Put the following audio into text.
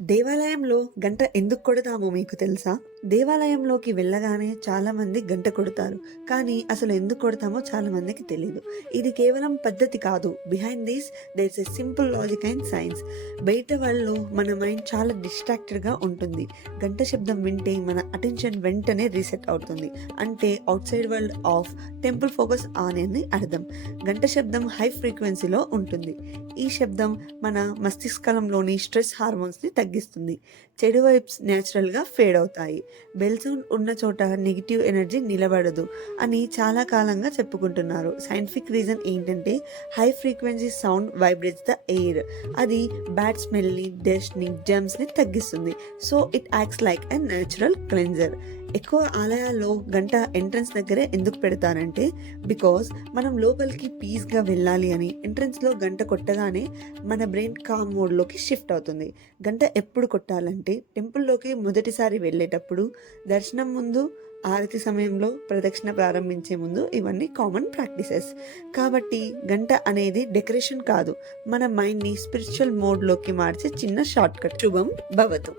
దేవాలయంలో గంట ఎందుకు కొడతామో మీకు తెలుసా? దేవాలయంలోకి వెళ్ళగానే చాలామంది గంట కొడతారు. కానీ అసలు ఎందుకు కొడతామో చాలామందికి తెలీదు. ఇది కేవలం పద్ధతి కాదు. Behind this there's a simple logic and science. బయట వరల్డ్‌లో మన మైండ్ చాలా డిస్ట్రాక్టెడ్‌గా ఉంటుంది. గంట శబ్దం వింటే మన అటెన్షన్ వెంటనే రీసెట్ అవుతుంది. అంటే outside world of, temple focus on అని అర్థం. గంట శబ్దం హై ఫ్రీక్వెన్సీలో ఉంటుంది. ఈ శబ్దం మన మస్తిష్కంలోని స్ట్రెస్ హార్మోన్స్‌ని తగ్గిస్తుంది. చెడు వైబ్స్ న్యాచురల్‌గా ఫేడ్ అవుతాయి. బెల్ సౌండ్ ఉన్న చోట నెగెటివ్ ఎనర్జీ నిలబడదు అని చాలా కాలంగా చెప్పుకుంటున్నారు. సైంటిఫిక్ రీజన్ ఏంటంటే high frequency sound vibrates the air. అది బ్యాడ్ స్మెల్ని, డస్ట్ని, జర్మ్స్ని తగ్గిస్తుంది. So it acts like a natural cleanser. ఎక్కువ ఆలయాల్లో గంట ఎంట్రన్స్ దగ్గరే ఎందుకు పెడతారంటే బికాస్ మనం లోపలికి పీస్గా వెళ్ళాలి అని. ఎంట్రన్స్లో గంట కొట్టగానే మన బ్రెయిన్ కామ్ మోడ్లోకి షిఫ్ట్ అవుతుంది. గంట ఎప్పుడు కొట్టాలంటే టెంపుల్లోకి మొదటిసారి వెళ్ళేటప్పుడు, దర్శనం ముందు, ఆరతి సమయంలో, ప్రదక్షిణ ప్రారంభించే ముందు. ఇవన్నీ కామన్ ప్రాక్టీసెస్. కాబట్టి గంట అనేది డెకరేషన్ కాదు, మన మైండ్ని స్పిరిచువల్ మోడ్లోకి మార్చే చిన్న షార్ట్ కట్. శుభం భవతు.